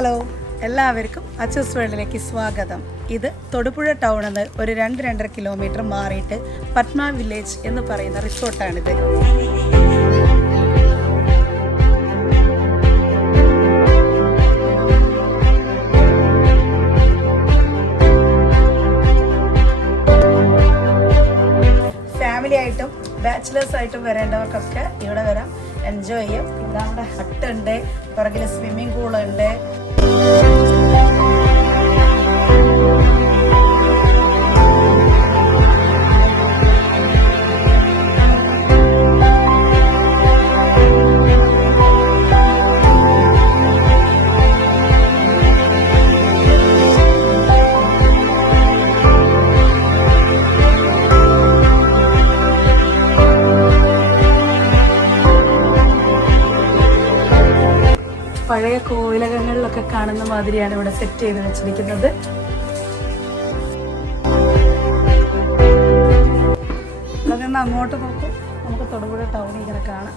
Hello, എല്ലാവർക്കും അച്ചൂസ് വേൾഡിലേക്ക് സ്വാഗതം. ഇത് തൊടുപുഴ ടൗണിൽ നിന്ന് ഒരു 2-2.5 കിലോമീറ്റർ മാറിയിട്ട് പത്മ വില്ലേജ് എന്ന് പറയുന്ന റിസോർട്ടാണിത്. ഫാമിലി ആയിട്ടും ബാച്ചിലേഴ്സ് ആയിട്ടും വരേണ്ടവർക്കൊക്കെ ഇവിടെ വരാം, എൻജോയ് ചെയ്യും. ഇവിടെ നമ്മുടെ ഹട്ട് ഉണ്ട്, പുറകിൽ സ്വിമ്മിംഗ് പൂളുണ്ട്. പഴയ കോവിലകങ്ങളിലൊക്കെ കാണുന്ന മാതിരിയാണ് ഇവിടെ സെറ്റ് ചെയ്ത് വെച്ചിരിക്കുന്നത്. ഇവിടെ നിന്ന് അങ്ങോട്ട് നോക്കും, നമുക്ക് തൊടുപുഴ ടൗണിൽ ഇങ്ങനെ കാണാം.